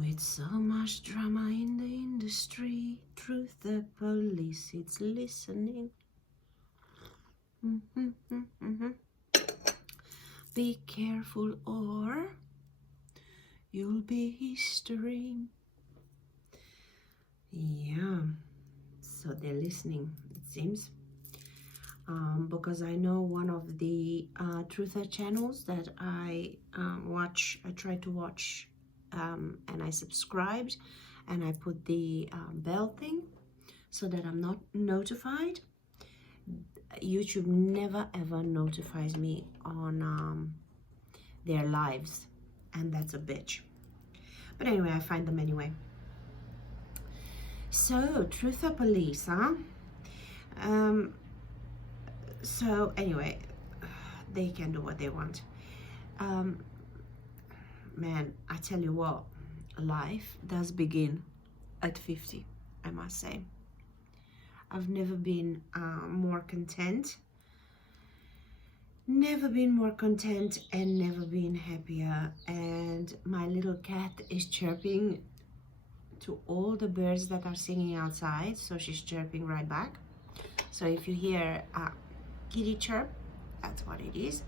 With so much drama in the industry, truth the police, it's listening. Be careful or you'll be history. Yeah, so they're listening, it seems. Because I know one of the truther channels that I try to watch, and I subscribed, and I put the bell thing so that I'm not notified. YouTube never ever notifies me on their lives, and that's a bitch. But anyway, I find them anyway. So, truther police, huh? So anyway, they can do what they want. Man, I tell you what, life does begin at 50, I must say. I've never been more content. Never been more content and never been happier. And my little cat is chirping to all the birds that are singing outside. So she's chirping right back. So if you hear kitty chirp, that's what it is.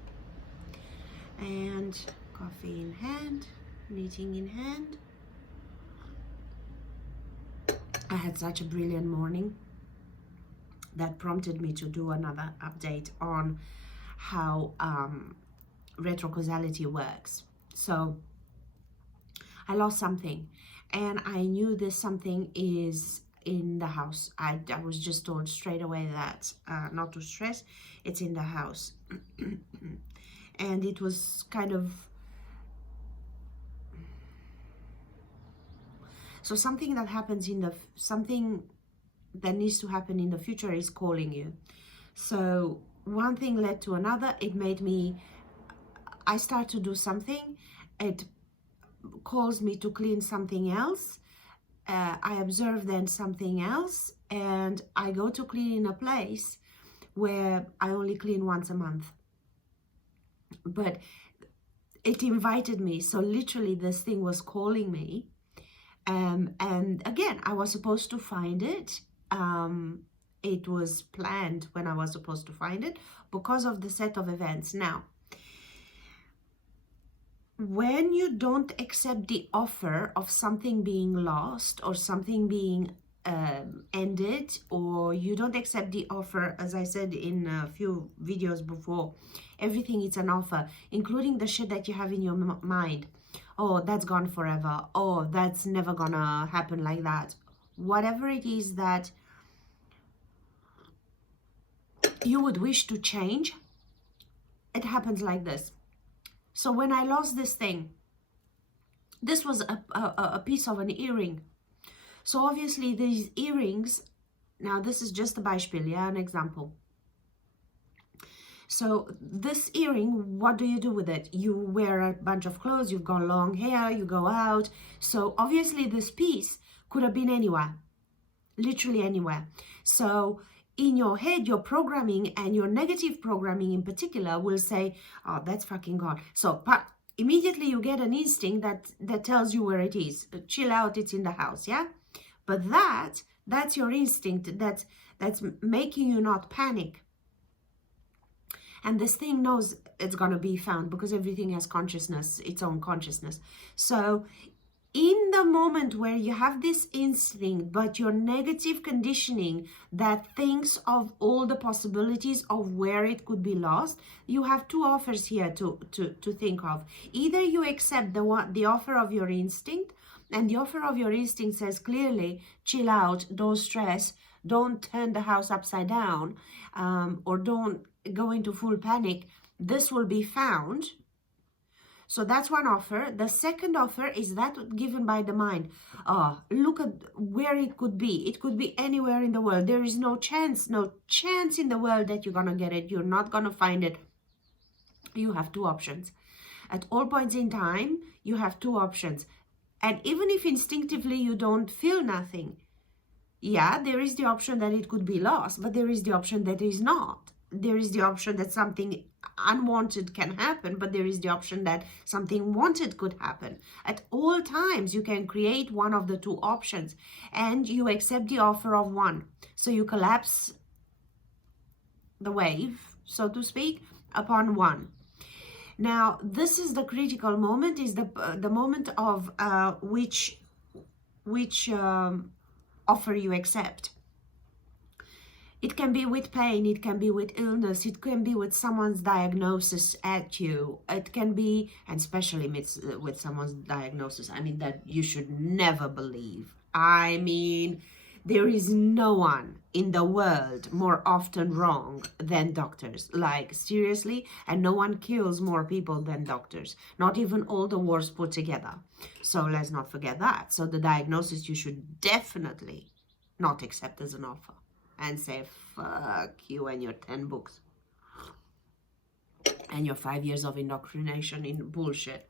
And coffee in hand, meeting in hand. I had such a brilliant morning that prompted me to do another update on how retrocausality works. So I lost something, and I knew this something is in the house. I was just told straight away that not to stress, it's in the house. And it was kind of, so something that happens in the, something that needs to happen in the future is calling you. So one thing led to another. It made me, I start to do something, it calls me to clean something else. I observe then something else, and I go to clean in a place where I only clean once a month. But it invited me, so literally this thing was calling me. And again, I was supposed to find it. It was planned when I was supposed to find it because of the set of events. Now, when you don't accept the offer of something being lost or something being ended, or you don't accept the offer, as I said in a few videos before, everything is an offer, including the shit that you have in your mind. Oh, that's gone forever. Oh, that's never gonna happen like that. Whatever it is that you would wish to change, it happens like this. So when I lost this thing, this was a piece of an earring. So obviously these earrings, now this is just a Beispiel, yeah, an example. So this earring, what do you do with it? You wear a bunch of clothes, you've got long hair, you go out. So obviously this piece could have been anywhere, literally anywhere. So in your head, your programming and your negative programming in particular will say, oh, that's fucking gone. So immediately you get an instinct that tells you where it is. Chill out, it's in the house, yeah? But that's your instinct that's making you not panic. And this thing knows it's going to be found because everything has consciousness, its own consciousness. So in the moment where you have this instinct, but your negative conditioning that thinks of all the possibilities of where it could be lost, you have two offers here to think of. Either you accept the offer of your instinct, and the offer of your instinct says clearly, chill out, don't stress, don't turn the house upside down, or don't go into full panic. This will be found. So that's one offer. The second offer is that given by the mind. Oh, look at where it could be. It could be anywhere in the world. There is no chance in the world that you're going to get it. You're not going to find it. You have two options. At all points in time, you have two options. And even if instinctively you don't feel nothing, yeah, there is the option that it could be lost, but there is the option that it is not. there is the option that something unwanted can happen, but there is the option that something wanted could happen. At all times, you can create one of the two options, and you accept the offer of one. So you collapse the wave, so to speak, upon one. Now, this is the critical moment, is the moment of which offer you accept. It can be with pain, it can be with illness, it can be with someone's diagnosis at you. It can be, and especially with someone's diagnosis, I mean, that you should never believe. I mean, there is no one in the world more often wrong than doctors. Like, seriously, and no one kills more people than doctors. Not even all the wars put together. So let's not forget that. So the diagnosis you should definitely not accept as an offer. And say, fuck you and your 10 books. And your 5 years of indoctrination in bullshit.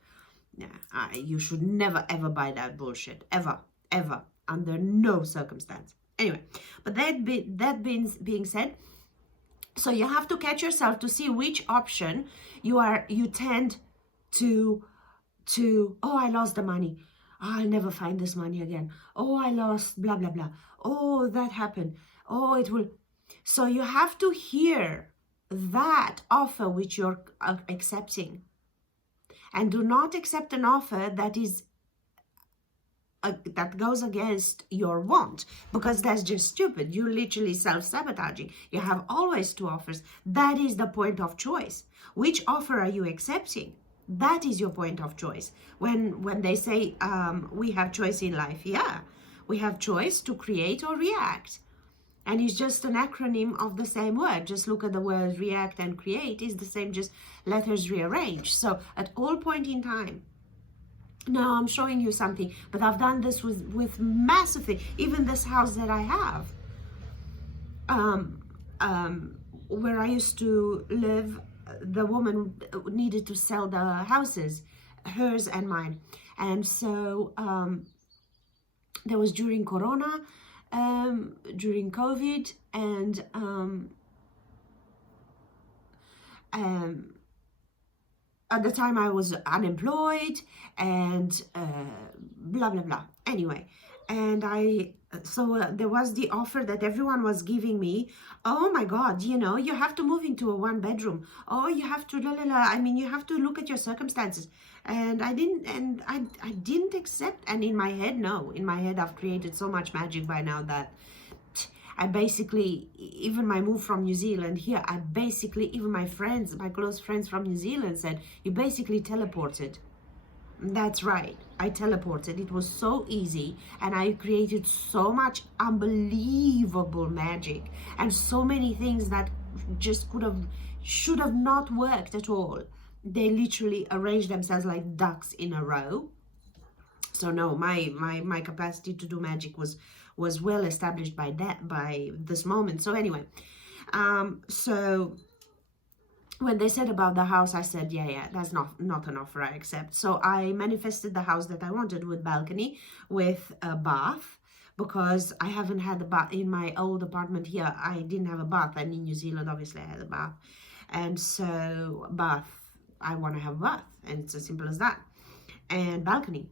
Yeah, you should never, ever buy that bullshit. Ever, ever. Under no circumstance. Anyway, but that being said, so you have to catch yourself to see which option you tend to, oh, I lost the money. Oh, I'll never find this money again. Oh, I lost blah, blah, blah. Oh, that happened. Oh, it will. So you have to hear that offer which you're accepting. And do not accept an offer that is that goes against your want, because that's just stupid. You're literally self-sabotaging. You have always two offers. That is the point of choice. Which offer are you accepting? That is your point of choice. When they say we have choice in life, yeah, we have choice to create or react. And it's just an acronym of the same word. Just look at the word react and create is the same, just letters rearranged. So at all point in time, now I'm showing you something, but I've done this with massive things. Even this house that I have, where I used to live, the woman needed to sell the houses, hers and mine. And so there was during Corona, during COVID, and at the time I was unemployed and blah blah blah. Anyway, and there was the offer that everyone was giving me. Oh my God, you know, you have to move into a 1-bedroom. Oh, you have to I mean, you have to look at your circumstances. And I didn't accept. And in my head, no, in my head, I've created so much magic by now that I basically, even my move from New Zealand here, I basically, even my friends, my close friends from New Zealand said, you basically teleported. That's right, I teleported. It was so easy, and I created so much unbelievable magic and so many things that just should have not worked at all. They literally arranged themselves like ducks in a row. So no, my capacity to do magic was well established by this moment. So anyway, so when they said about the house, I said, yeah, that's not an offer I accept. So I manifested the house that I wanted, with balcony, with a bath, because I haven't had a bath in my old apartment here. I didn't have a bath, and in New Zealand, obviously, I had a bath. And so bath, I want to have a bath, and it's as simple as that. And balcony.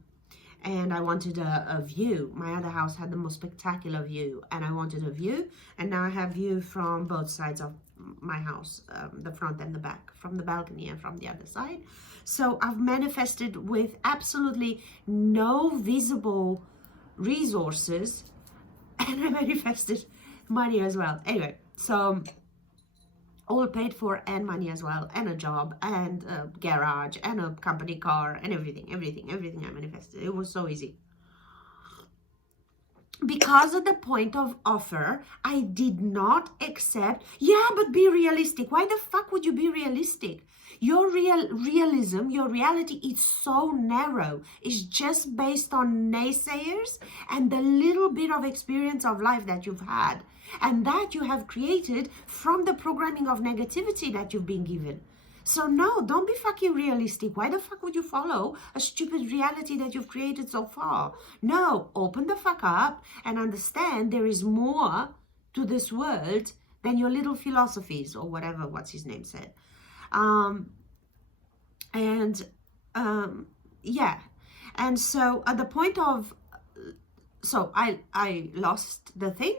And I wanted a view. My other house had the most spectacular view, and I wanted a view. And now I have view from both sides of my house, the front and the back, from the balcony and from the other side. So I've manifested with absolutely no visible resources, and I manifested money as well. Anyway, so all paid for, and money as well, and a job, and a garage, and a company car, and everything I manifested. It was so easy. Because at the point of offer, I did not accept, yeah, but be realistic. Why the fuck would you be realistic? Your realism, your reality is so narrow. It's just based on naysayers and the little bit of experience of life that you've had, and that you have created from the programming of negativity that you've been given. So no, don't be fucking realistic. Why the fuck would you follow a stupid reality that you've created so far? No, open the fuck up and understand there is more to this world than your little philosophies or whatever, what's his name said. Um, and yeah, and so at the point of, so I lost the thing.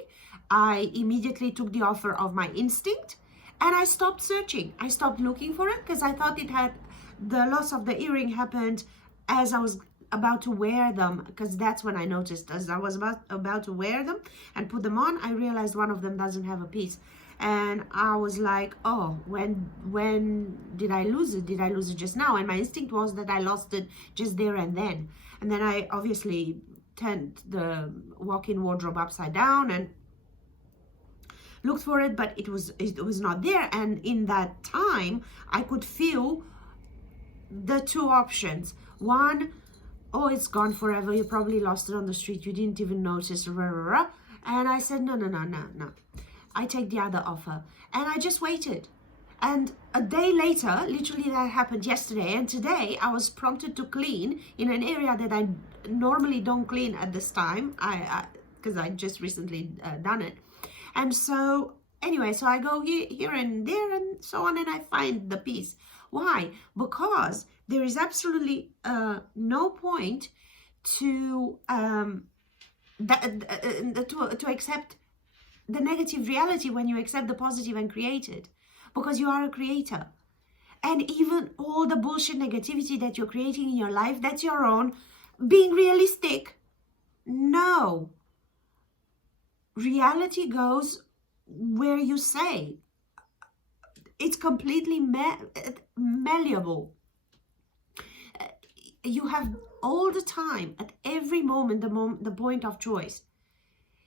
I immediately took the offer of my instinct, and I stopped searching. I stopped looking for it because I thought it had, the loss of the earring happened as I was about to wear them, because that's when I noticed, as I was about to wear them and put them on, I realized one of them doesn't have a piece. And I was like, oh, when did I lose it? Did I lose it just now? And my instinct was that I lost it just there and then. And then I obviously turned the walk-in wardrobe upside down and looked for it, but it was not there. And in that time, I could feel the two options. One, oh, it's gone forever. You probably lost it on the street. You didn't even notice. And I said, no. I take the other offer. And I just waited. And a day later, literally that happened yesterday, and today I was prompted to clean in an area that I normally don't clean at this time, because I just recently done it. And so anyway, so I go here and there and so on, and I find the piece. Why? Because there is absolutely no point to to accept the negative reality when you accept the positive and create it, because you are a creator. And even all the bullshit negativity that you're creating in your life, that's your own. Being realistic, no. Reality goes where you say. It's completely malleable. You have all the time, at every moment, the point of choice.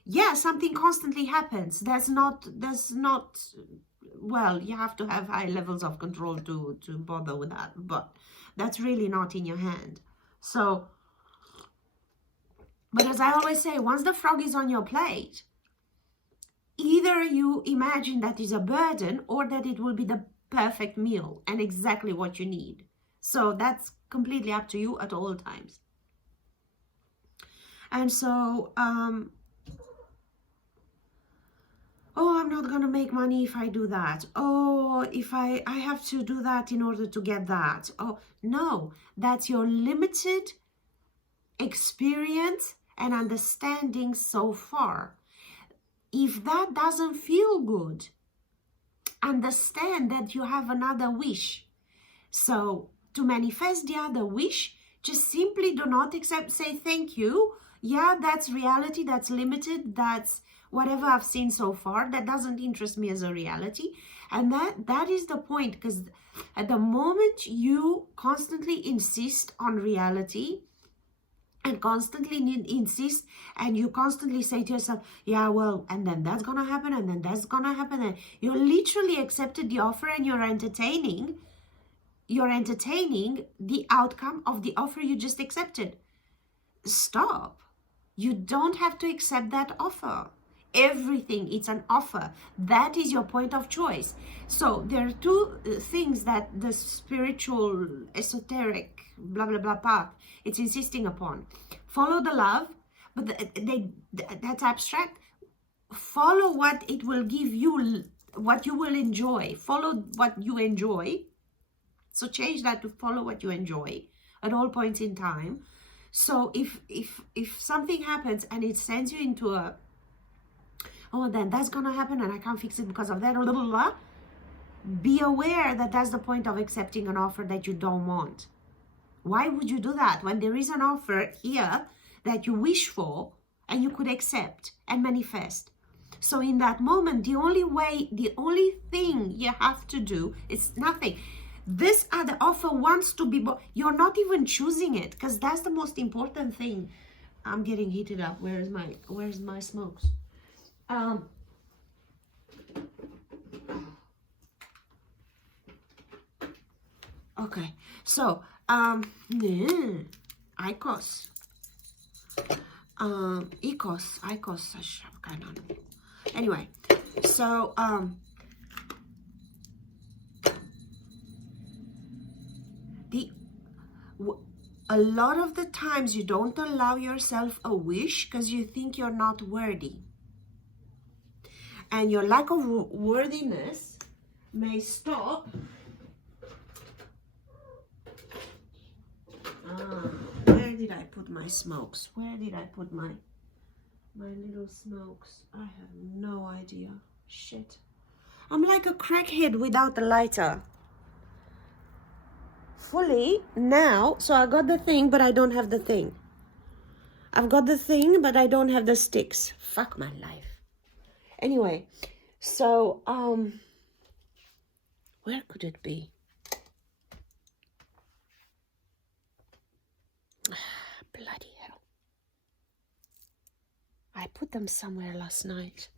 Yeah, something constantly happens. That's not, well, you have to have high levels of control to bother with that, but that's really not in your hand. So, but as I always say, once the frog is on your plate, either you imagine that is a burden or that it will be the perfect meal and exactly what you need. So that's completely up to you at all times. And so, oh, I'm not going to make money if I do that. Oh, if I have to do that in order to get that. Oh, no, that's your limited experience and understanding so far. If that doesn't feel good, understand that you have another wish. So to manifest the other wish, just simply do not accept, say thank you. Yeah, that's reality, that's limited, that's whatever I've seen so far, that doesn't interest me as a reality. And that is the point, because at the moment you constantly insist on reality and constantly insist, and you constantly say to yourself, yeah, well, and then that's gonna happen, and then that's gonna happen, and you literally accepted the offer and you're entertaining the outcome of the offer you just accepted. Stop. You don't have to accept that offer. Everything, it's an offer. That is your point of choice. So there are two things that the spiritual, esoteric, blah, blah, blah path, it's insisting upon. Follow the love, but that's abstract. Follow what it will give you, what you will enjoy. Follow what you enjoy. So change that to follow what you enjoy at all points in time. So if something happens and it sends you into a, oh, then that's gonna happen and I can't fix it because of that, blah, blah, blah, be aware that that's the point of accepting an offer that you don't want. Why would you do that when there is an offer here that you wish for and you could accept and manifest? So in that moment, the only thing you have to do is nothing. This other offer wants to be, you're not even choosing it, because that's the most important thing. I'm getting heated up. Where's my smokes? Okay, so IKOS, keine Ahnung. Anyway, so a lot of the times you don't allow yourself a wish because you think you're not worthy. and your lack of worthiness may stop. Where did I put my smokes? Where did I put my little smokes? I have no idea. Shit. I'm like a crackhead without a lighter. Fully now. So I got the thing, but I don't have the thing. I've got the thing, but I don't have the sticks. Fuck my life. Anyway, so where could it be? Bloody hell. I put them somewhere last night.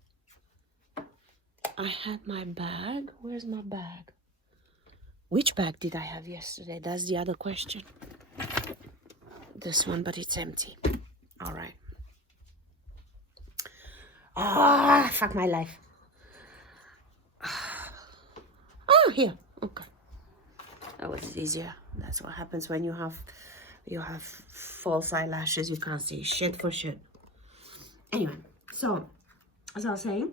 I had my bag. Where's my bag? Which bag did I have yesterday? That's the other question. This one, but it's empty. All right. Ah, fuck my life. Oh, here. Okay. That was easier. That's what happens when you have false eyelashes. You can't see shit for shit. Anyway, so as I was saying,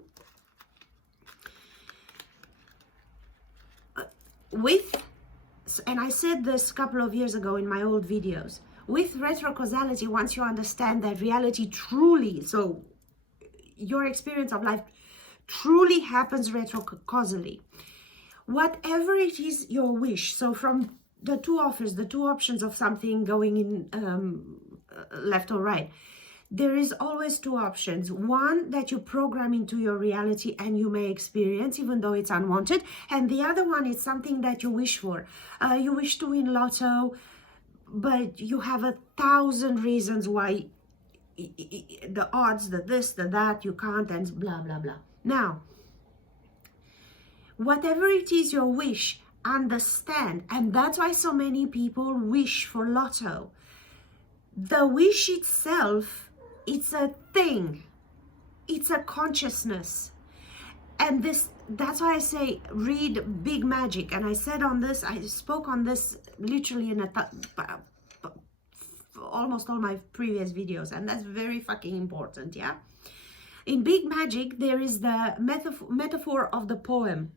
and I said this a couple of years ago in my old videos, with retrocausality, once you understand that reality truly, so your experience of life truly happens retrocausally. Whatever it is your wish, so from the two options of something going in left or right, there is always two options. One that you program into your reality and you may experience even though it's unwanted, and the other one is something that you wish for. You wish to win lotto, but you have 1,000 reasons why, the odds, the this, the that, you can't, and blah blah blah. Now, whatever it is your wish, understand, and that's why so many people wish for lotto. The wish itself, it's a thing, it's a consciousness. And that's why I say read Big Magic. And I said on this, I spoke on this literally in almost all my previous videos, and that's very fucking important. Yeah, in Big Magic there is the metaphor of the poem.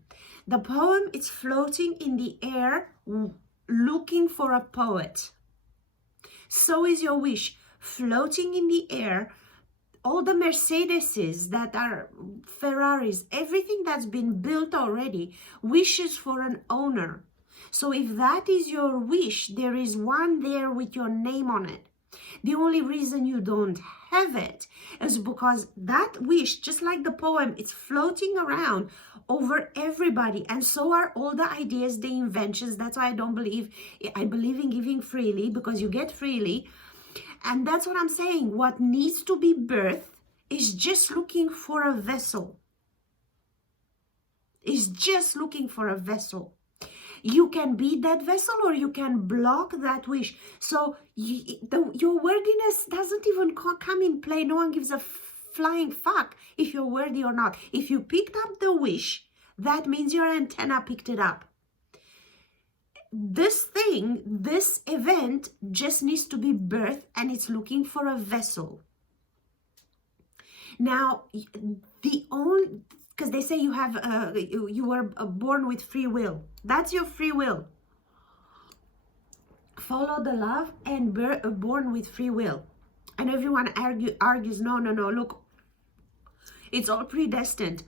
The poem is floating in the air looking for a poet. So is your wish floating in the air. All the Mercedeses that are Ferraris, everything that's been built already, wishes for an owner. So if that is your wish, there is one there with your name on it. The only reason you don't have it is because that wish, just like the poem, it's floating around over everybody. And so are all the ideas, the inventions. That's why I believe in giving freely, because you get freely. And that's what I'm saying. What needs to be birthed is just looking for a vessel. Is just looking for a vessel. You can be that vessel or you can block that wish. So your worthiness doesn't even come in play. No one gives a flying fuck if you're worthy or not. If you picked up the wish, that means your antenna picked it up. This thing, this event just needs to be birthed, and it's looking for a vessel. Now, because they say you have you were born with free will. That's your free will. Follow the love and born with free will. And everyone argues, no, look, it's all predestined.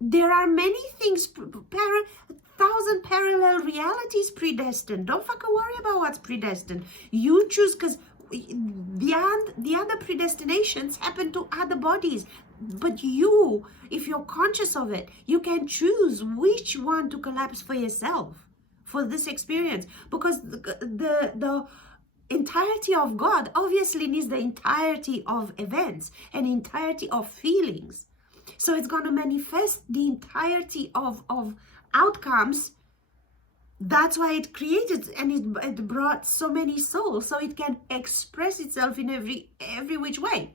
There are many things, 1,000 parallel realities predestined. Don't fucking worry about what's predestined. You choose, because the other predestinations happen to other bodies. But you, if you're conscious of it, you can choose which one to collapse for yourself, for this experience. Because the entirety of God obviously needs the entirety of events and entirety of feelings. So it's going to manifest the entirety of outcomes. That's why it created and it brought so many souls, so it can express itself in every which way.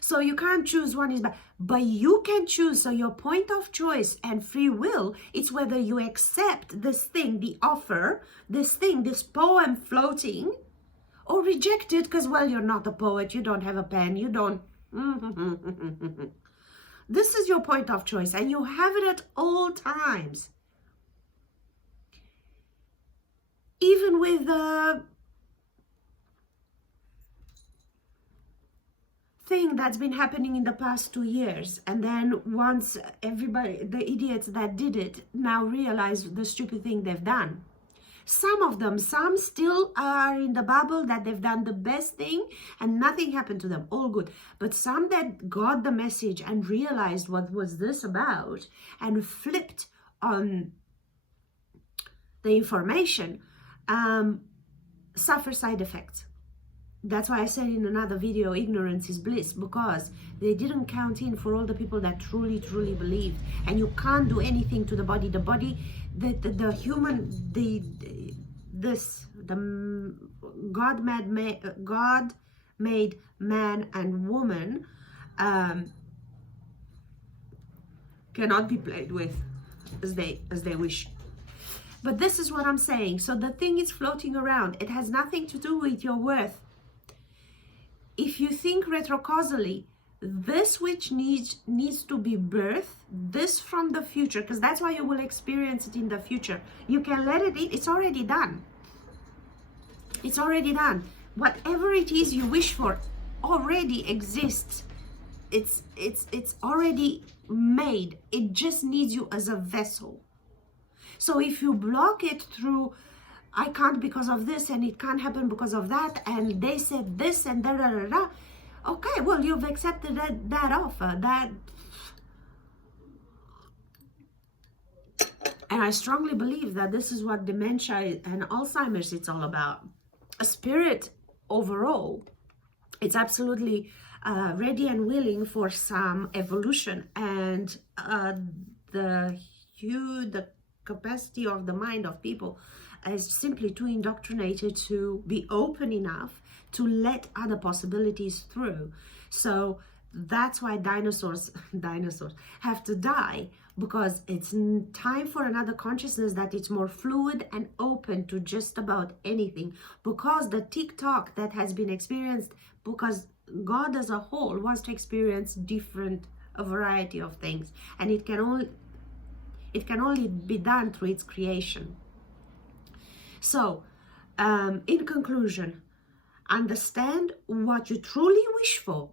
So you can't choose one is bad, but you can choose. So your point of choice and free will, it's whether you accept this thing, the offer, this thing, this poem floating, or reject it because, well, you're not a poet, you don't have a pen, you don't. This is your point of choice, and you have it at all times. Even with the thing that's been happening in the past 2 years, and then once everybody, the idiots that did it, now realize the stupid thing they've done. Some of them, some still are in the bubble that they've done the best thing and nothing happened to them, all good. But some that got the message and realized what was this about and flipped on the information, suffer side effects. That's why I said in another video, ignorance is bliss, because they didn't count in for all the people that truly believed. And you can't do anything to the body. The body, the human, the God made man and woman cannot be played with as they wish. But this is what I'm saying. So the thing is floating around. It has nothing to do with your worth. If you think retrocausally, this which needs to be birthed, this from the future, because that's why you will experience it in the future. You can let it in. It's already done. It's already done. Whatever it is you wish for already exists. It's already made. It just needs you as a vessel. So if you block it through, I can't because of this, and it can't happen because of that, and they said this, and da da da da. Okay, well, you've accepted that offer. And I strongly believe that this is what dementia and Alzheimer's it's all about. A spirit overall, it's absolutely ready and willing for some evolution, and the capacity of the mind of people is simply too indoctrinated to be open enough to let other possibilities through. So that's why dinosaurs have to die, because it's time for another consciousness that it's more fluid and open to just about anything. Because the TikTok that has been experienced, because God as a whole wants to experience a variety of things, and it can only be done through its creation. So, in conclusion, understand what you truly wish for.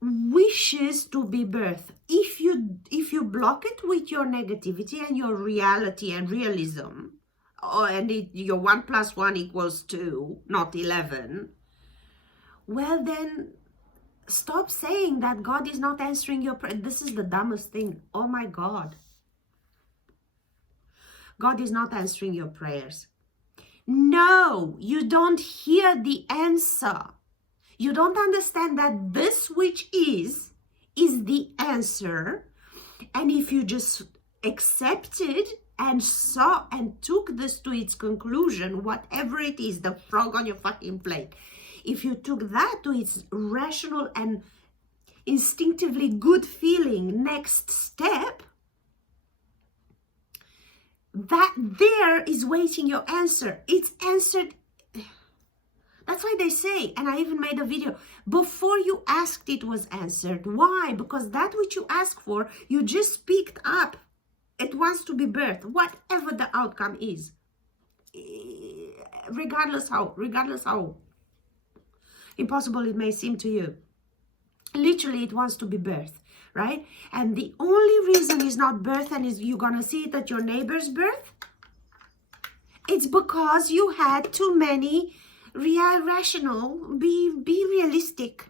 Wishes to be birthed. If you block it with your negativity and your reality and realism, your 1 + 1 = 2, not 11, well then stop saying that God is not answering your prayer. This is the dumbest thing. Oh my God. God is not answering your prayers. No, you don't hear the answer. You don't understand that this which is the answer. And if you just accepted and saw and took this to its conclusion, whatever it is, the frog on your fucking plate, if you took that to its rational and instinctively good feeling next step, that there is waiting your answer. It's answered. That's why they say, and I even made a video, before you asked it was answered. Why? Because that which you ask for, you just picked up. It wants to be birthed, whatever the outcome is. Regardless how impossible it may seem to you. Literally, it wants to be birthed, right? And the only reason it's not birth and you're gonna see it at your neighbor's birth, it's because you had too many rational. Be realistic.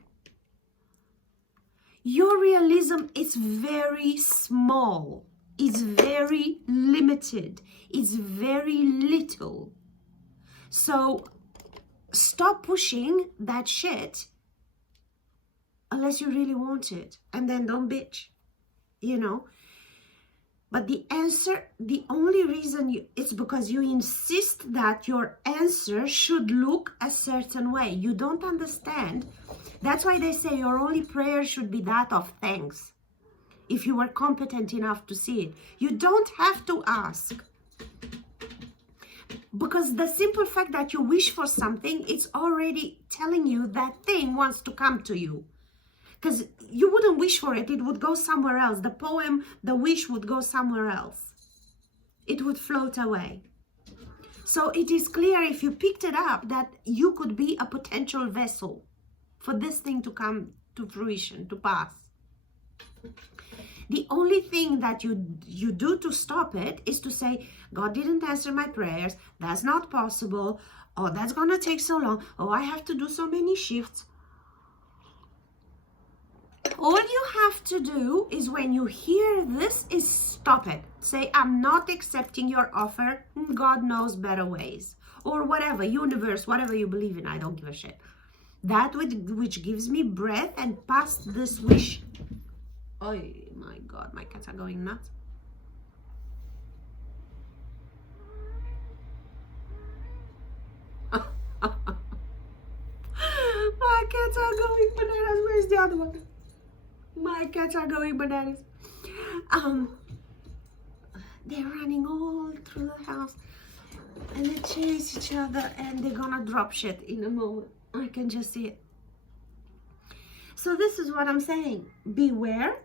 Your realism is very small. It's very limited. It's very little. So stop pushing that shit unless you really want it, and then don't bitch, But the answer, the only reason it's because you insist that your answer should look a certain way. You don't understand. That's why they say your only prayer should be that of thanks. If you were competent enough to see it, you don't have to ask. Because the simple fact that you wish for something, it's already telling you that thing wants to come to you. Because you wouldn't wish for it. It would go somewhere else. The poem, the wish would go somewhere else. It would float away. So it is clear, if you picked it up, that you could be a potential vessel for this thing to come to fruition, to pass. The only thing that you do to stop it is to say, God didn't answer my prayers. That's not possible. Oh, that's going to take so long. Oh, I have to do so many shifts. All you have to do is, when you hear this, is stop it. Say, I'm not accepting your offer. God knows better ways. Or whatever, universe, whatever you believe in. I don't give a shit. That which gives me breath and past this wish. Oh my God, my cats are going nuts. My cats are going bananas. Where's the other one? My cats are going bananas. They're running all through the house and they chase each other, and they're gonna drop shit in a moment. I can just see it. So this is what I'm saying. Beware.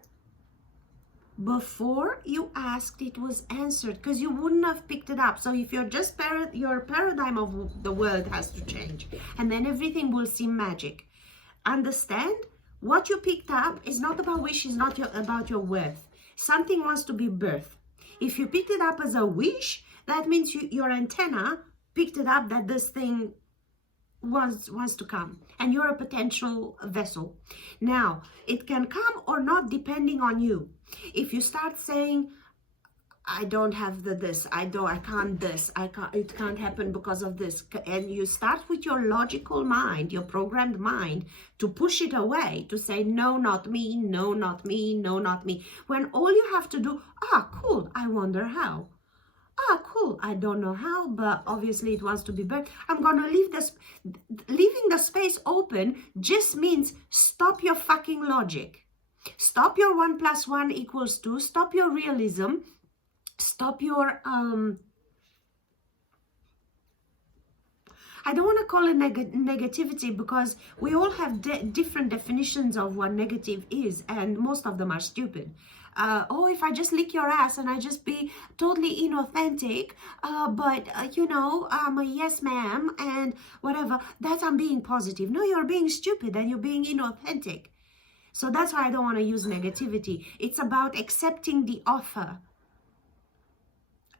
Before you asked, it was answered, because you wouldn't have picked it up. So if you're just your paradigm of the world has to change, and then everything will seem magic. Understand, what you picked up is not about wish, is not about your worth. Something wants to be birthed. If you picked it up as a wish, that means your antenna picked it up that this thing wants to come, and you're a potential vessel. Now, it can come or not depending on you. If you start saying, I don't have this, I can't this, it can't happen because of this, and you start with your logical mind, your programmed mind, to push it away, to say, no, not me, no, not me, no, not me, when all you have to do, cool, I wonder how. Cool, I don't know how, but obviously it wants to be birthed. I'm gonna leave this. Leaving the space open just means stop your fucking logic. Stop your 1 + 1 = 2. Stop your realism. Stop your I don't want to call it negativity, because we all have different definitions of what negative is, and most of them are stupid. If I just lick your ass and I just be totally inauthentic, I'm a yes ma'am and whatever, that I'm being positive. No, you're being stupid and you're being inauthentic. So that's why I don't want to use negativity. It's about accepting the offer,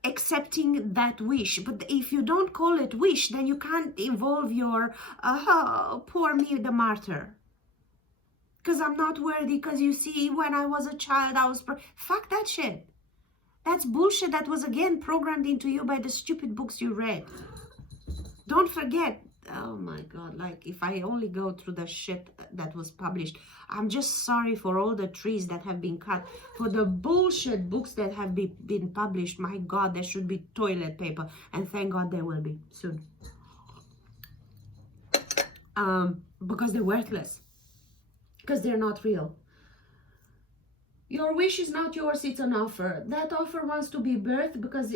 accepting that wish. But if you don't call it wish, then you can't involve your poor me, the martyr, because I'm not worthy, because you see, when I was a child, I was fuck that shit. That's bullshit that was again programmed into you by the stupid books you read. Don't forget, oh my God, like, if I only go through the shit that was published, I'm just sorry for all the trees that have been cut, for the bullshit books that have been published. My God, there should be toilet paper, and thank God there will be soon. Because they're worthless, because they're not real. Your wish is not yours, it's an offer. That offer wants to be birthed because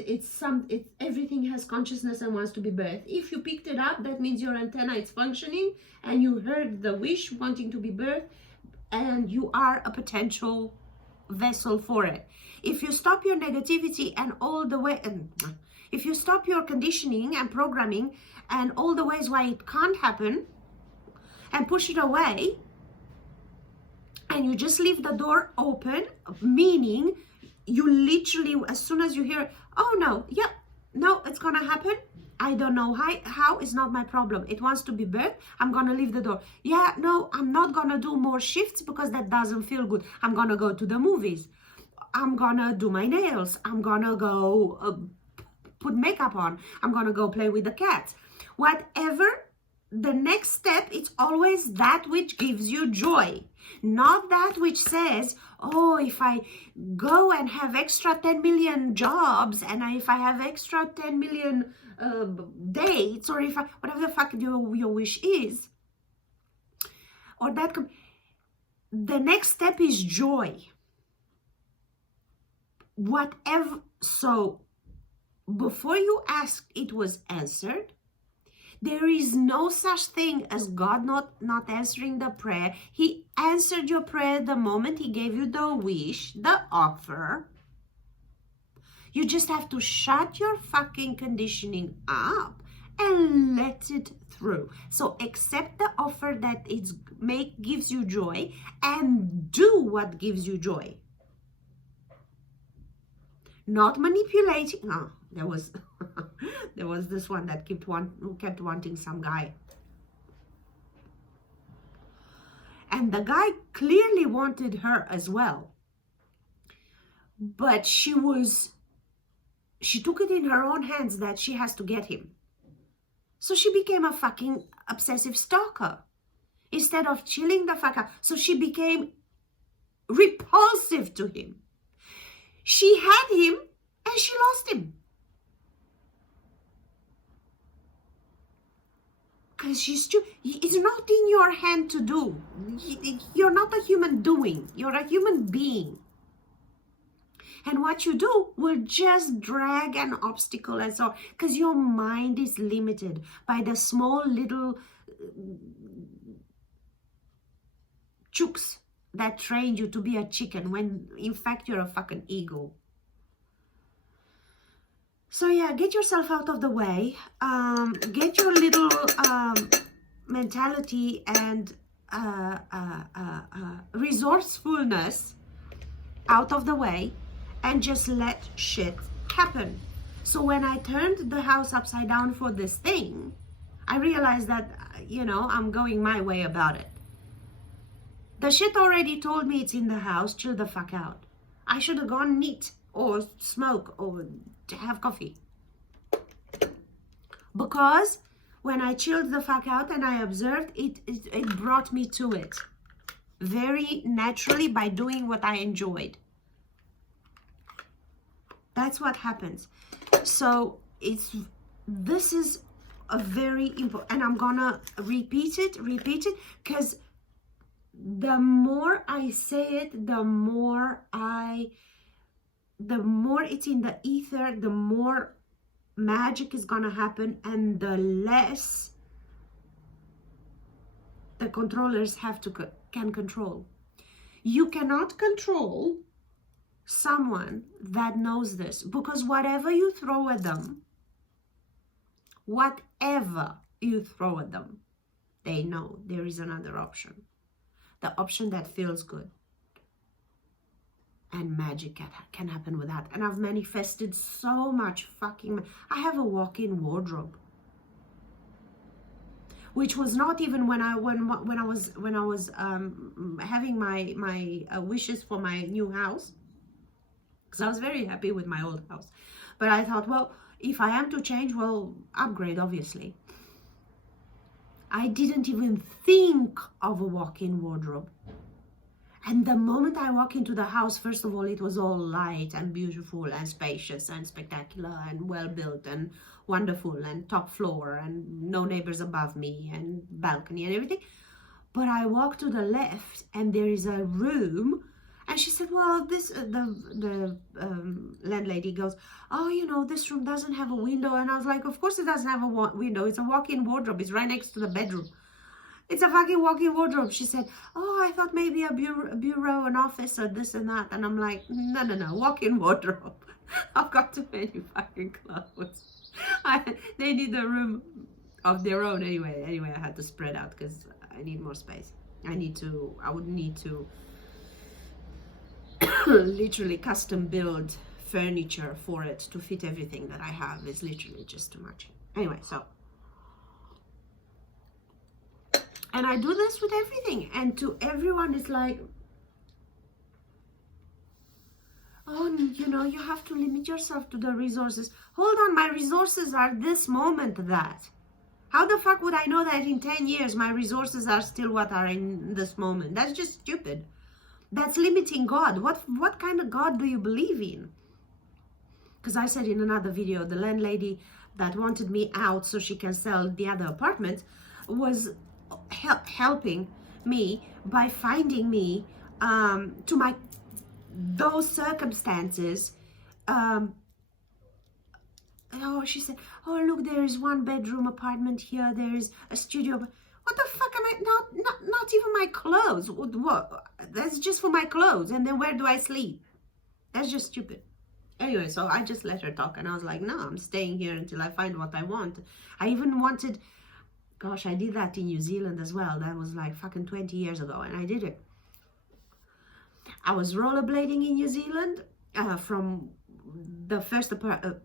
everything has consciousness and wants to be birthed. If you picked it up, that means your antenna is functioning and you heard the wish wanting to be birthed, and you are a potential vessel for it. If you stop your negativity and all the way, if you stop your conditioning and programming and all the ways why it can't happen and push it away, and you just leave the door open, meaning you literally, as soon as you hear, oh no, yeah, no, it's gonna happen, I don't know how, it's not my problem, it wants to be birthed, I'm gonna leave the door. Yeah, no, I'm not gonna do more shifts because that doesn't feel good. I'm gonna go to the movies, I'm gonna do my nails, I'm gonna go put makeup on, I'm gonna go play with the cats. Whatever the next step, it's always that which gives you joy, not that which says, oh, if I go and have extra 10 million jobs, and if I have extra 10 million dates, or if whatever the fuck your wish is, or that, the next step is joy. Whatever. So before you asked, it was answered. There is no such thing as God not answering the prayer. He answered your prayer the moment he gave you the wish, the offer. You just have to shut your fucking conditioning up and let it through. So accept the offer that gives you joy and do what gives you joy. Not manipulating. Oh, there was there was this one that kept wanting some guy. And the guy clearly wanted her as well. But she took it in her own hands that she has to get him. So she became a fucking obsessive stalker instead of chilling the fuck out. So she became repulsive to him. She had him and she lost him. Because it's not in your hand to do. You're not a human doing. You're a human being. And what you do will just drag an obstacle and so on. Because your mind is limited by the small little chooks that trained you to be a chicken when in fact you're a fucking eagle. So yeah, get yourself out of the way. Get your little mentality and resourcefulness out of the way and just let shit happen. So when I turned the house upside down for this thing, I realized that, I'm going my way about it. The shit already told me it's in the house, chill the fuck out. I should have gone neat or smoke or have coffee. Because when I chilled the fuck out and I observed, it brought me to it very naturally by doing what I enjoyed. That's what happens. So this is a very important, and I'm gonna repeat it, because the more I say it, the more it's in the ether, the more magic is gonna happen, and the less the controllers can control. You cannot control someone that knows this, because whatever you throw at them, they know there is another option. The option that feels good. And magic can happen with that. And I've manifested so much I have a walk-in wardrobe, which was not even when I was having my wishes for my new house, because I was very happy with my old house. But I thought, well, if I am to change, well, upgrade, obviously. I didn't even think of a walk-in wardrobe. And the moment I walk into the house, first of all, it was all light and beautiful and spacious and spectacular and well-built and wonderful and top floor and no neighbors above me and balcony and everything. But I walk to the left and there is a room, and she said, well, the landlady goes, oh, this room doesn't have a window. And I was like, of course it doesn't have a window. It's a walk-in wardrobe. It's right next to the bedroom. It's a fucking walk-in wardrobe. She said, oh, I thought maybe a bureau, an office, or this and that. And I'm like, no, walk-in wardrobe. I've got too many fucking clothes. They need a room of their own anyway. Anyway, I had to spread out because I need more space. I would need to literally custom build furniture for it to fit everything that I have. Is literally just too much. Anyway, so. And I do this with everything. And to everyone, it's like, oh, you have to limit yourself to the resources. Hold on, my resources are this moment that. How the fuck would I know that in 10 years my resources are still what are in this moment? That's just stupid. That's limiting God. What kind of God do you believe in? Because I said in another video, the landlady that wanted me out so she can sell the other apartment was helping me by finding me to those circumstances Oh, she said, oh, look, there is 1 bedroom apartment here. There is a studio. What the fuck am I, not even my clothes. What? That's just for my clothes. And then where do I sleep? That's just stupid. Anyway, so I just let her talk, and I was like, no, I'm staying here until I find what I want. I even wanted, gosh, I did that in New Zealand as well. That was like fucking 20 years ago, and I did it. I was rollerblading in New Zealand from the first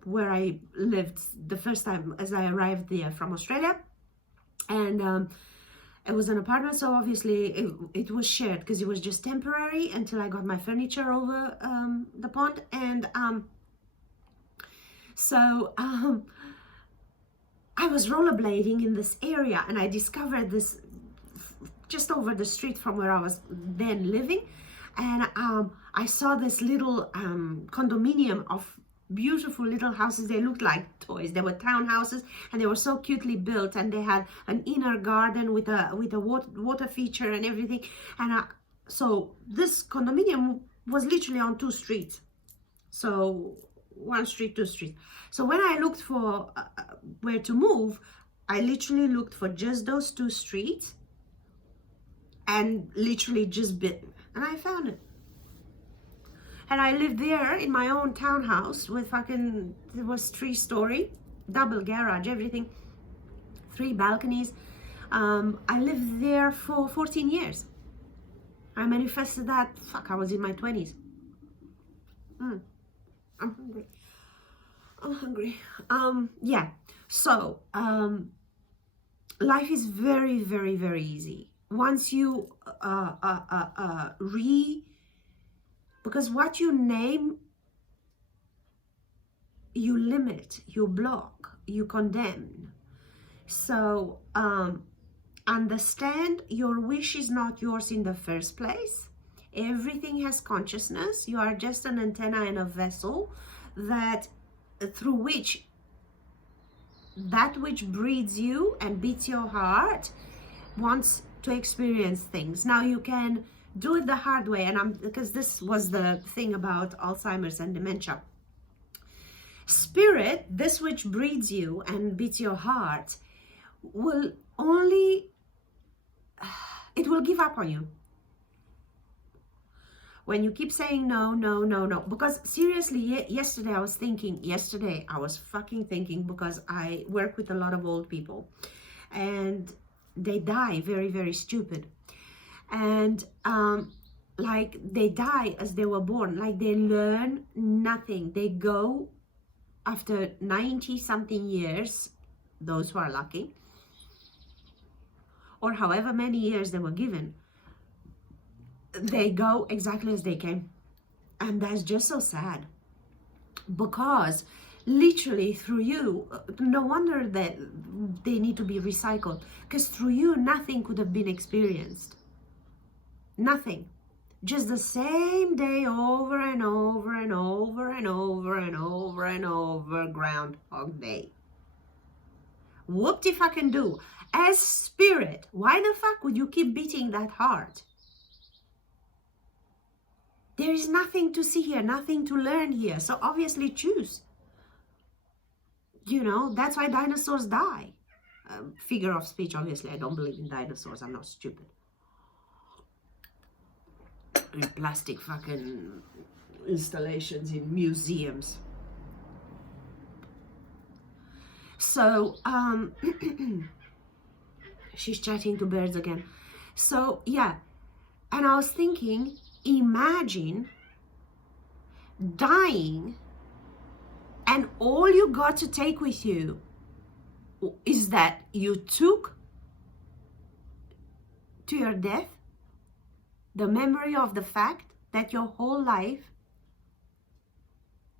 where I lived the first time as I arrived there from Australia. And it was an apartment, so obviously it was shared because it was just temporary until I got my furniture over the pond. And so I was rollerblading in this area, and I discovered this just over the street from where I was then living. And I saw this little condominium of beautiful little houses. They looked like toys. They were townhouses, and they were so cutely built, and they had an inner garden with a water feature and everything. And so this condominium was literally on 2 streets, so 1 street, 2 streets. So when I looked for where to move, I literally looked for just those 2 streets, and literally just bit, and I found it. And I lived there in my own townhouse with fucking, it was 3-story, double garage, everything, 3 balconies. I lived there for 14 years. I manifested that, fuck, I was in my 20s. I'm hungry. I'm hungry. Yeah, so life is very, very, very easy. Once you because what you name, you limit, you block, you condemn. So understand your wish is not yours in the first place. Everything has consciousness. You are just an antenna and a vessel that through which that which breathes you and beats your heart wants to experience things. Now you can do it the hard way, and because this was the thing about Alzheimer's and dementia. Spirit, this which breathes you and beats your heart, will only, it will give up on you when you keep saying no, no, no, no. Because seriously, yesterday I was fucking thinking, because I work with a lot of old people, and they die very, very stupid. And like they die as they were born, like they learn nothing. They go after 90 something years, those who are lucky, or however many years they were given, they go exactly as they came. And that's just so sad, because literally through you, no wonder that they need to be recycled, because through you nothing could have been experienced. Nothing. Just the same day over and over and over and over and over and over, Groundhog Day. Whoop-de-fucking-do. As spirit, why the fuck would you keep beating that heart? There is nothing to see here, nothing to learn here. So obviously choose. You know, that's why dinosaurs die. Figure of speech, obviously. I don't believe in dinosaurs. I'm not stupid. In plastic fucking installations in museums. So, she's chatting to birds again. So, yeah. And I was thinking, imagine dying and all you got to take with you is that you took to your death the memory of the fact that your whole life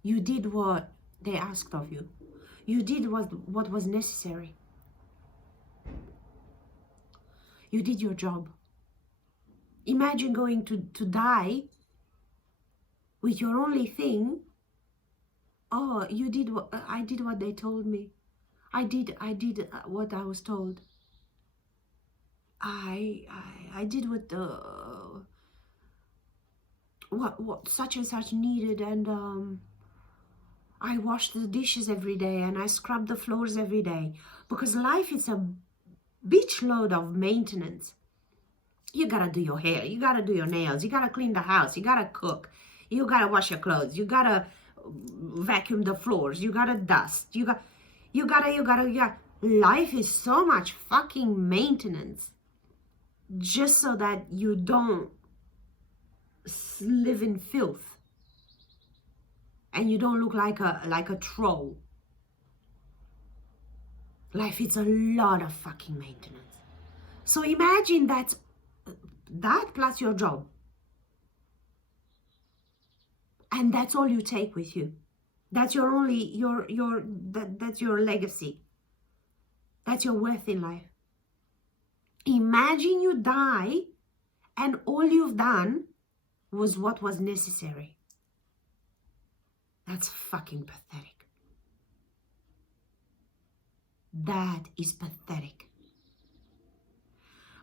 you did what they asked of you. You did what was necessary. You did your job. Imagine going to die with your only thing. Oh, you did what I did what they told me. I did what I was told. I did what such and such needed, and I wash the dishes every day and I scrub the floors every day, because life is a bitch load of maintenance. You gotta do your hair, you gotta do your nails, you gotta clean the house, you gotta cook, you gotta wash your clothes, you gotta vacuum the floors, you gotta dust, you gotta. Life is so much fucking maintenance, just so that you don't live in filth and you don't look like a troll. Life is a lot of fucking maintenance. So imagine that plus your job, and that's all you take with you. That's your only that's your legacy. That's your worth in life. Imagine you die and all you've done was what was necessary. That's fucking pathetic. That is pathetic.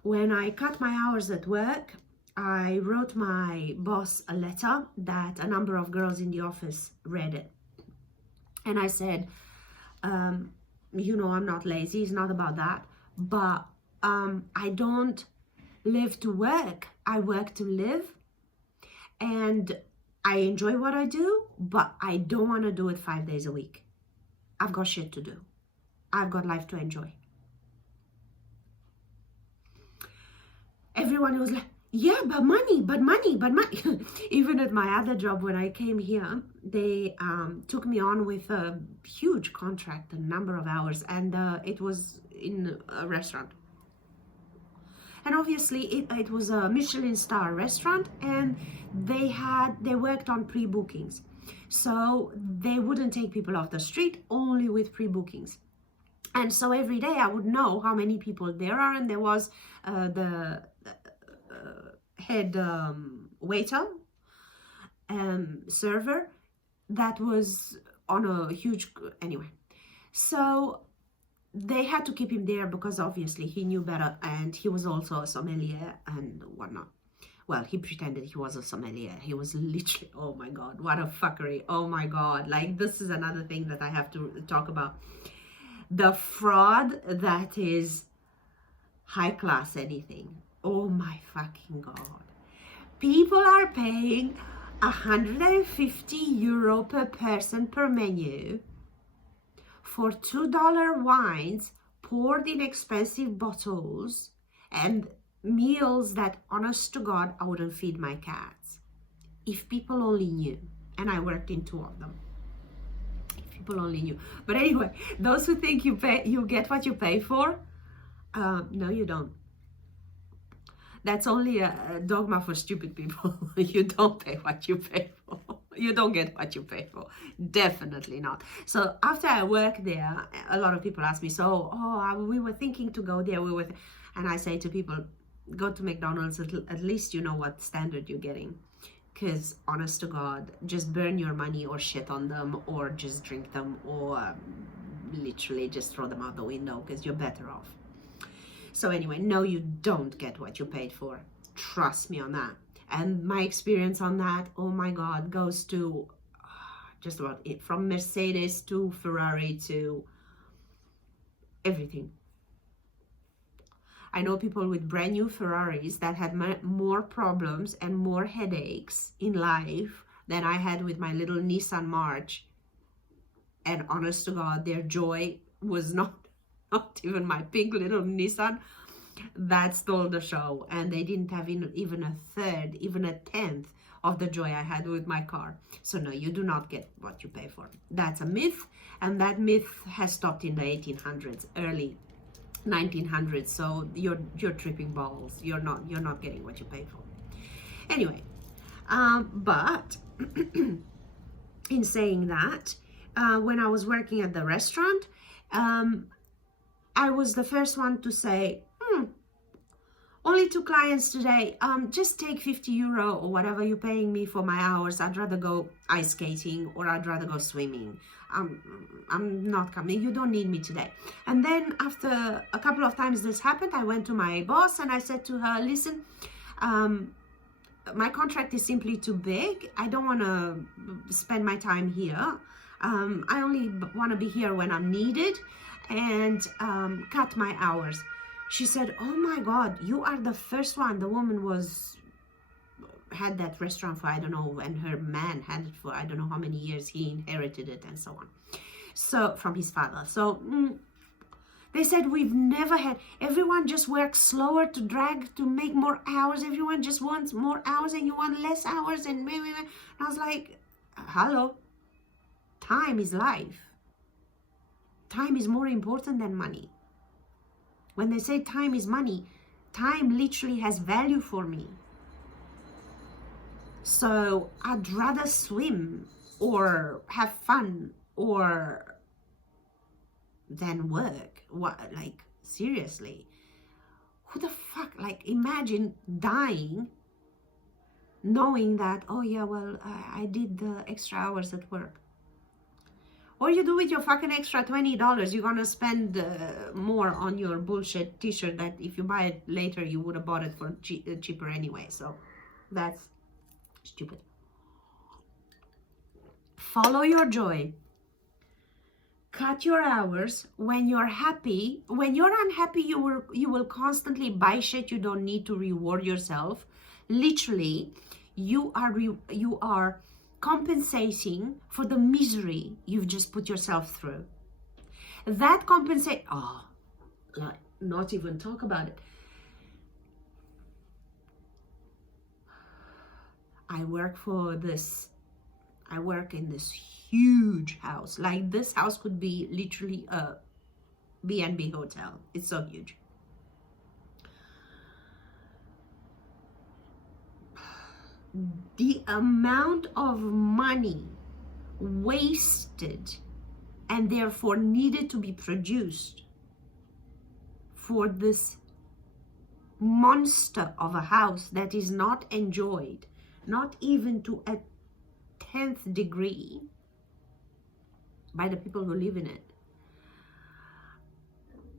When I cut my hours at work, I wrote my boss a letter that a number of girls in the office read it. And I said, you know, I'm not lazy, it's not about that, but I don't live to work, I work to live, and I enjoy what I do, but I don't want to do it 5 days a week. I've got shit to do. I've got life to enjoy. Everyone was like, yeah, but money. Even at my other job, when I came here, they took me on with a huge contract, a number of hours, and it was in a restaurant. And obviously it was a Michelin star restaurant, and they worked on pre-bookings. So they wouldn't take people off the street, only with pre-bookings. And so every day I would know how many people there are, and there was the head waiter, server, that was on a huge, anyway. So they had to keep him there because obviously he knew better, and he was also a sommelier and whatnot. Well, he pretended he was a sommelier. He was literally, oh my God, what a fuckery. Oh my God, like this is another thing that I have to talk about. The fraud that is high class anything. Oh my fucking God. People are paying 150 euro per person per menu for $2 wines poured in expensive bottles and meals that, honest to God, I wouldn't feed my cats. If people only knew. And I worked in 2 of them. If people only knew. But anyway, those who think you get what you pay for, no, you don't. That's only a dogma for stupid people. You don't pay what you pay for. You don't get what you pay for. Definitely not. So after I worked there, a lot of people ask me, we were thinking to go there. And I say to people, go to McDonald's, at least you know what standard you're getting. Because honest to God, just burn your money or shit on them, or just drink them, or literally just throw them out the window, because you're better off. So anyway, no, you don't get what you paid for. Trust me on that. And my experience on that, oh my God, goes to just about it. From Mercedes to Ferrari to everything. I know people with brand new Ferraris that had more problems and more headaches in life than I had with my little Nissan March. And honest to God, their joy was not even my pink little Nissan. That stole the show, and they didn't have even a third, even a tenth of the joy I had with my car. So no, you do not get what you pay for. That's a myth, and that myth has stopped in the 1800s, early 1900s. So you're tripping balls. You're not getting what you pay for. Anyway, but in saying that, when I was working at the restaurant, I was the first one to say, only 2 clients today, just take 50 euro or whatever you're paying me for my hours. I'd rather go ice skating, or I'd rather go swimming. I'm not coming, you don't need me today. And then after a couple of times this happened, I went to my boss and I said to her, listen, my contract is simply too big. I don't want to spend my time here. I only want to be here when I'm needed, and cut my hours. She said, oh my God, you are the first one. The woman had that restaurant for, I don't know, and her man had it for I don't know how many years. He inherited it and so on. So from his father. So they said, we've never had, everyone just works slower to drag to make more hours. Everyone just wants more hours and you want less hours. And I was like, hello, time is life. Time is more important than money. When they say time is money, time literally has value for me. So I'd rather swim or have fun or than work. What, like, seriously? Who the fuck, like, imagine dying knowing that, oh yeah, well, I did the extra hours at work. Or you do with your fucking extra $20, you're gonna spend more on your bullshit t-shirt that if you buy it later, you would have bought it for cheaper anyway. So that's stupid. Follow your joy. Cut your hours. When you're happy, when you're unhappy, you will constantly buy shit you don't need to reward yourself. Literally, you are compensating for the misery you've just put yourself through. That compensate, oh, like, not even talk about it. I work in this huge house. Like, this house could be literally a B&B hotel. It's so huge. The amount of money wasted and therefore needed to be produced for this monster of a house that is not enjoyed, not even to a 10th degree by the people who live in it.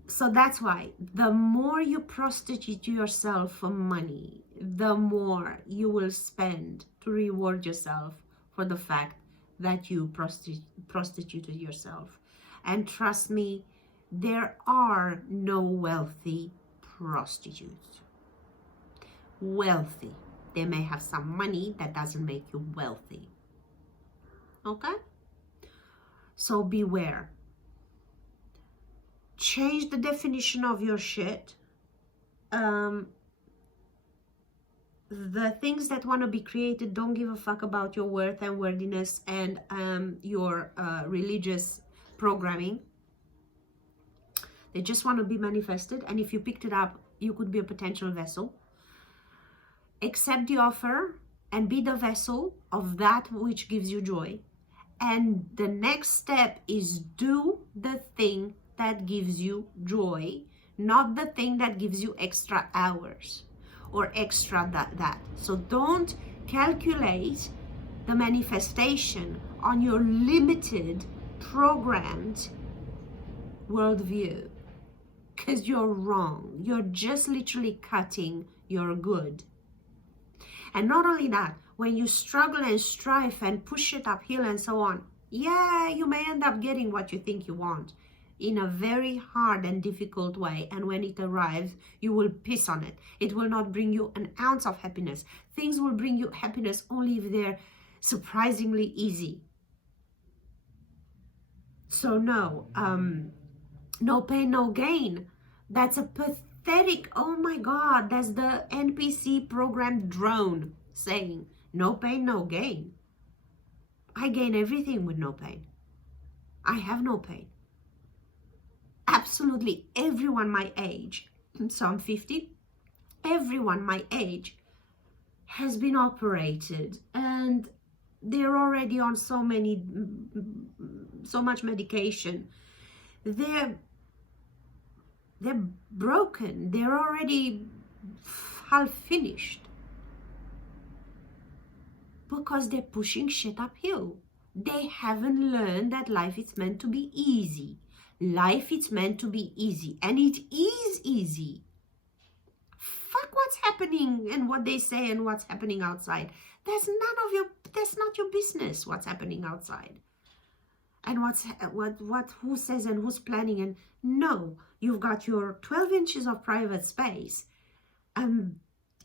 So that's why the more you prostitute yourself for money, the more you will spend to reward yourself for the fact that you prostituted yourself. And trust me, there are no wealthy prostitutes. Wealthy. They may have some money, that doesn't make you wealthy. Okay? So beware. Change the definition of your shit. The things that want to be created don't give a fuck about your worth and worthiness and your religious programming. They just want to be manifested, and if you picked it up, you could be a potential vessel. Accept the offer and be the vessel of that which gives you joy. And the next step is do the thing that gives you joy, not the thing that gives you extra hours or extra that. So don't calculate the manifestation on your limited, programmed worldview, because you're wrong. You're just literally cutting your good. And not only that, when you struggle and strive and push it uphill and so on, yeah, you may end up getting what you think you want in a very hard and difficult way. And when it arrives, you will piss on it. It will not bring you an ounce of happiness. Things will bring you happiness only if they're surprisingly easy. So no, no pain, no gain. That's a pathetic, oh my God, that's the NPC programmed drone saying, no pain, no gain. I gain everything with no pain. I have no pain. Absolutely everyone my age, so I'm 50, everyone my age has been operated and they're already on so much medication. They're broken. They're already half finished because they're pushing shit uphill. They haven't learned that life is meant to be easy. Life is meant to be easy, and it is easy. Fuck what's happening and what they say and what's happening outside. That's not your business what's happening outside. and who says and who's planning. And no, you've got your 12 inches of private space.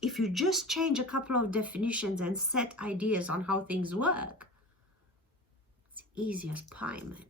If you just change a couple of definitions and set ideas on how things work, it's easy as pie, man.